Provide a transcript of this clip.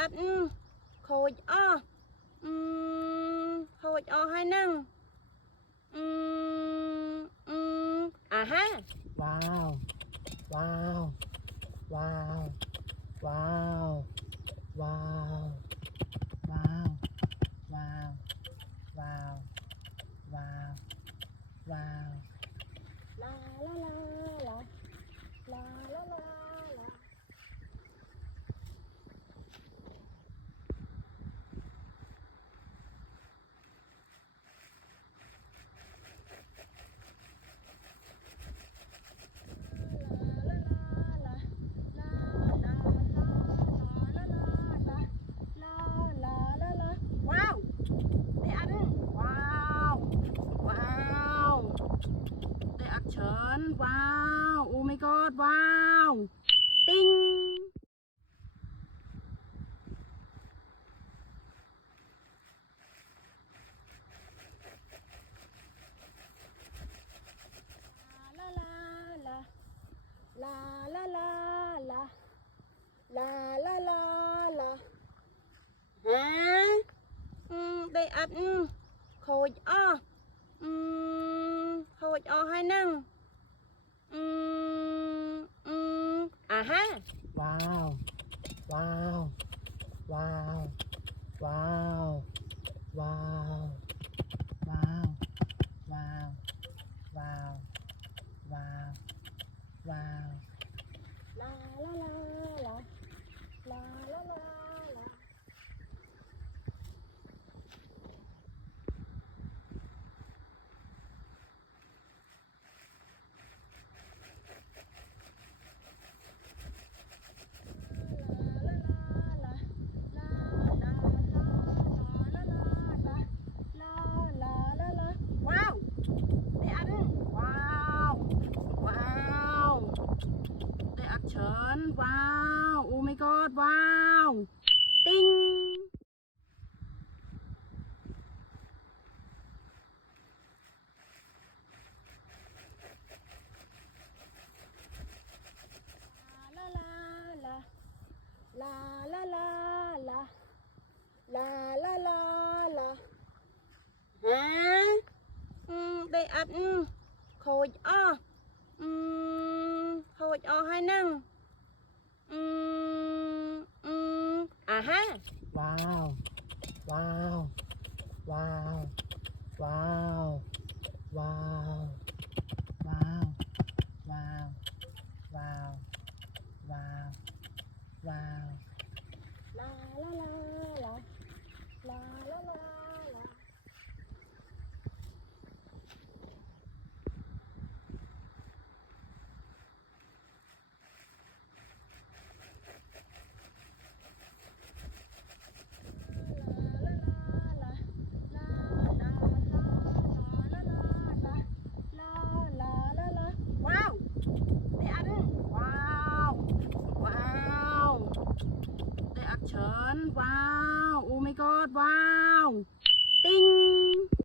อัดโคยอ้อโคยอ้อให้นั่งฮะว้าวว้าวว้าวว้าวว้าวว้าวว้าวว้าวว้าวว้าวลาลาลาลาลาลาลาลาว้าวได้อันว้าวว้าวได้อักเฉินว้าวโอ้ my god ว้าวติ้งลาลาลาลาลาลาลาลาลาลาลาฮะได้อัดโคยอ้อโคยอ้อให้นั่งฮะว้าวว้าวว้าวว้าวว้าวว้าวว้าวว้าวว้าวว้าวลาลาลาลาลาลาลาลาว้าวได้อันว้าวว้าวได้อักเฉินว้าวโอ้ my god ว้าวติ้งลาลาลาลาลาลาลาลาลาลาลาฮะได้อัดโคยอ้อโคยอ้อให้นั่งฮะว้าวว้าวว้าวว้าวว้าว